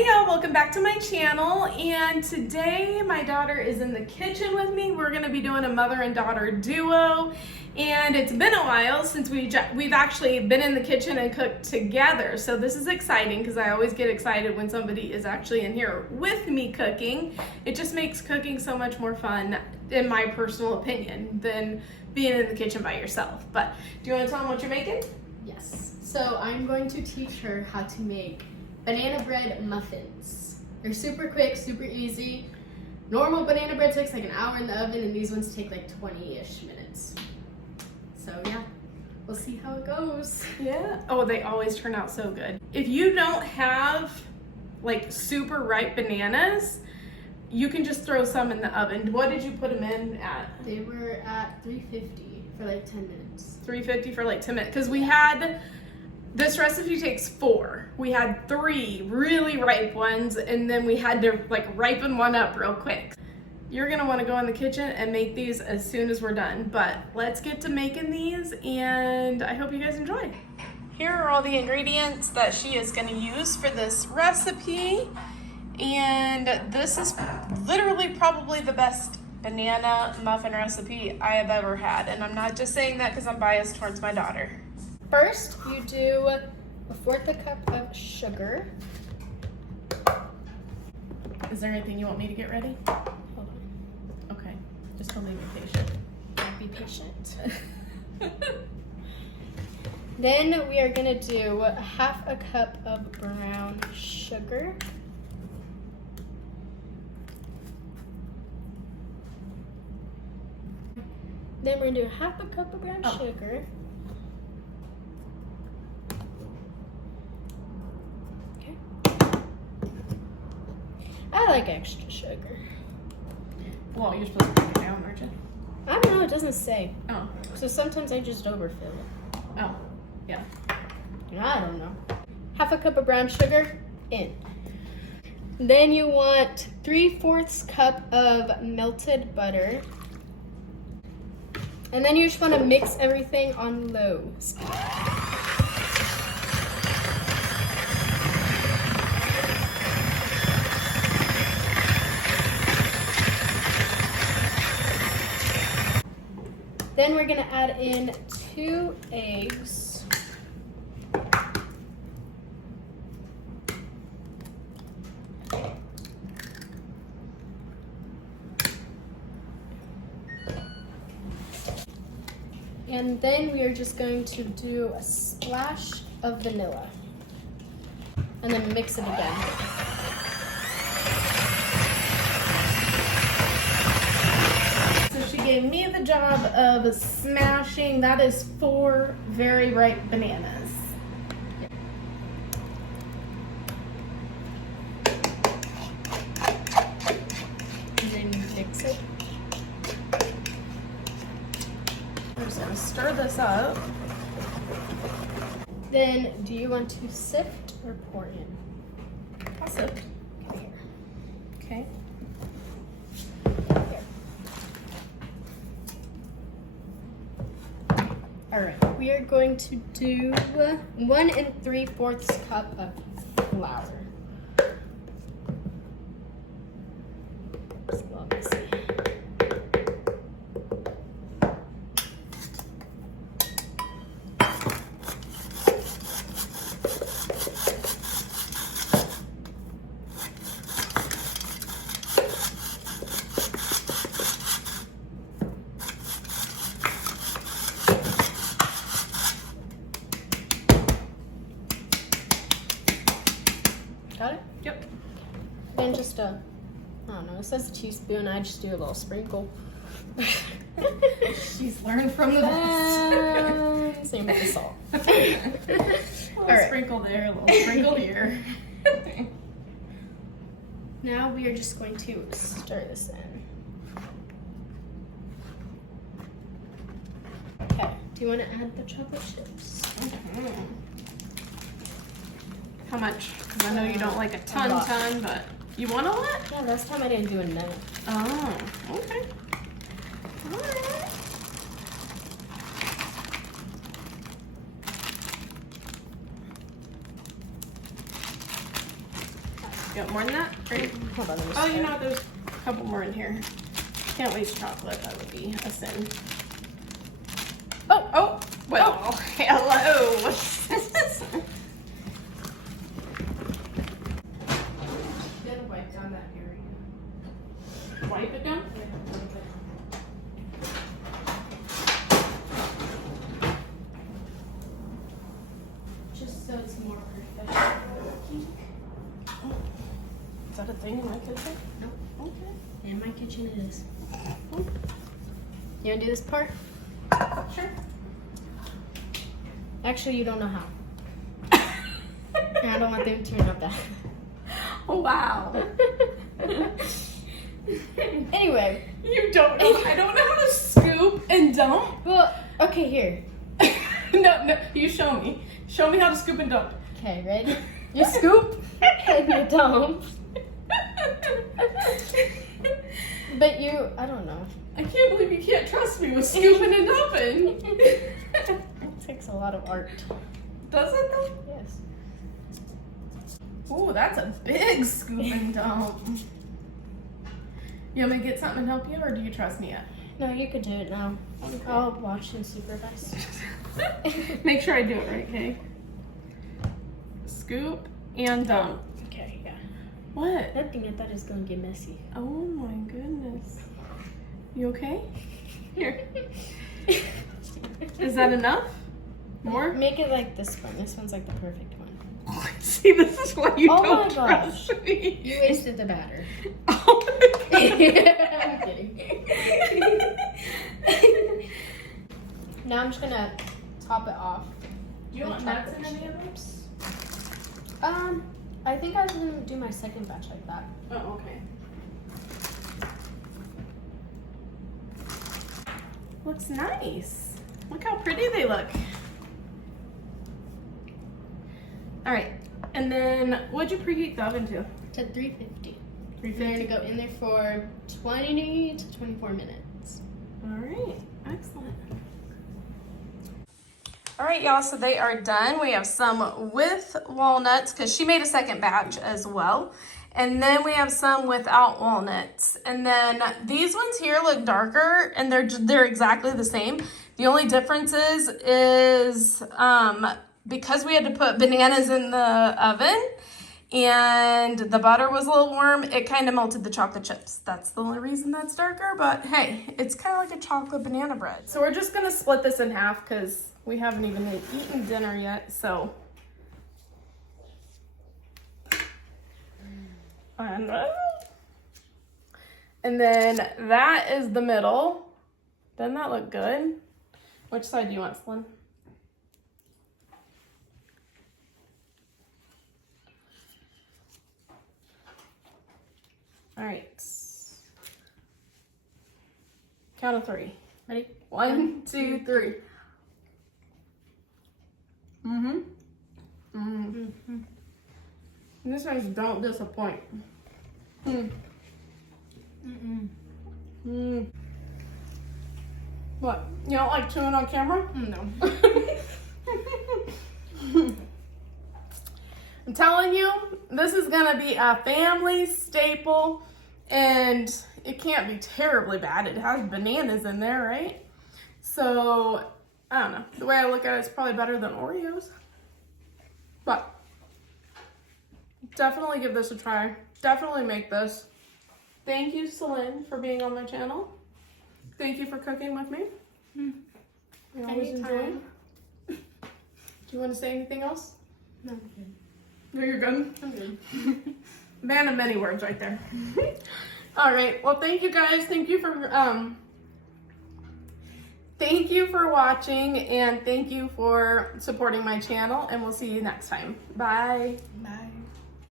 Hey y'all, welcome back to my channel, and today my daughter is in the kitchen with me. We're going to be doing a mother and daughter duo, and it's been a while since we've actually been in the kitchen and cooked together, so this is exciting because I always get excited when somebody is actually in here with me cooking. It just makes cooking so much more fun, in my personal opinion, than being in the kitchen by yourself. But do you want to tell them what you're making? Yes. So I'm going to teach her how to make banana bread muffins. They're super quick, super easy. Normal banana bread takes like an hour in the oven, and these ones take like 20-ish minutes. So yeah, we'll see how it goes. Yeah. Oh, they always turn out so good. If you don't have like super ripe bananas, you can just throw some in the oven. What did you put them in at? They were at 350 for like 10 minutes. 350 for like 10 minutes. Because we had, this recipe takes 4. We had 3 really ripe ones, and then we had to like ripen one up real quick. You're gonna wanna go in the kitchen and make these as soon as we're done. But let's get to making these, and I hope you guys enjoy. Here are all the ingredients that she is gonna use for this recipe. And this is literally probably the best banana muffin recipe I have ever had. And I'm not just saying that because I'm biased towards my daughter. First, you do 1/4 cup of sugar. Is there anything you want me to get ready? Hold on. Okay, just tell me to be patient. Be patient. Then we are gonna do 1/2 cup of brown sugar. Then we're gonna do 1/2 cup of brown sugar. Okay. I like extra sugar. Well, you're supposed to break it down, aren't you? I don't know, it doesn't say. Oh. So sometimes I just overfill it. Oh, yeah. I don't know. 1/2 cup of brown sugar in. Then you want 3/4 cup of melted butter. And then you just want to mix everything on low speed. Then we're going to add in 2 eggs. And then we are just going to do a splash of vanilla. And then mix it again. So she gave me the job of smashing, that is 4 very ripe bananas. And then mix it. I'm just gonna stir this up. Then, do you want to sift or pour in? I'll sift. Okay. Okay. Here. All right. We are going to do 1 3/4 cup of flour. It's a little messy. Got it? Yep. Then just I don't know, it says a teaspoon, I just do a little sprinkle. She's learned from the best. Same with the salt. A little sprinkle there, a little sprinkle here. Now we are just going to stir this in. Okay, do you want to add the chocolate chips? How much? 'Cause I know you don't like a ton, but you want a lot? Yeah, last time I didn't do enough. Oh, okay. All right. You want more than that? Great. Hold on, let me Oh, you start. know, there's a couple more in here. Can't waste chocolate. That would be a sin. Oh, well, hello. What's this? You gotta wipe down that area. Wipe it down? Just so it's more professional looking. Is that a thing in my kitchen? Nope. Okay. In my kitchen it is. You wanna do this part? Sure. Actually, you don't know how. And I don't want them to turn out bad. Oh, wow. Anyway. You don't know. I don't know how to scoop and dump. Well, okay, here. No, you show me. Show me how to scoop and dump. Okay, ready? You scoop and you dump. But I don't know. I can't believe you can't trust me with scooping and dumping. It takes a lot of art. Does it though? Yes. Ooh, that's a big scoop and dump. You want me to get something to help you, or do you trust me yet? No, you could do it now. I'll watch and supervise. Make sure I do it right, okay? Scoop and dump. Okay, yeah. What? Nothing, I thought it was gonna get messy. Oh my goodness. You okay? Here. Is that enough? More? Make it like this one. This one's like the perfect one. See, this is why you Oh don't my gosh. trust me. You wasted the batter. Oh my I'm kidding. Now I'm just gonna top it off. Do you want nuts in any of them? I think I was gonna do my second batch like that. Oh, okay. Looks nice. Look how pretty they look. All right, and then what'd you preheat the oven to? To 350. 350. They're gonna go in there for 20 to 24 minutes. All right, excellent. All right, y'all, so they are done. We have some with walnuts because she made a second batch as well. And then we have some without walnuts. And then these ones here look darker and they're exactly the same. The only difference is because we had to put bananas in the oven and the butter was a little warm, it kind of melted the chocolate chips. That's the only reason that's darker, but hey, it's kind of like a chocolate banana bread. So we're just gonna split this in half because we haven't even eaten dinner yet, so. And then that is the middle. Doesn't that look good? Which side do you want, Slim? All right. Count of three. Ready? 1, 2, 3. Mm-hmm. Mm-hmm. This ones don't disappoint. Mm. Mm-mm. Mm. What? You don't like chewing on camera? No. I'm telling you, this is gonna be a family staple, and it can't be terribly bad. It has bananas in there, right? So, I don't know. The way I look at it, it's probably better than Oreos. But, definitely give this a try. Definitely make this. Thank you, Celine, for being on my channel. Thank you for cooking with me. I always enjoy. Do you want to say anything else? No, I'm good. No, you're good? I'm good. Man of many words right there. All right. Well, thank you guys. Thank you for watching, and thank you for supporting my channel, and we'll see you next time. Bye. Bye.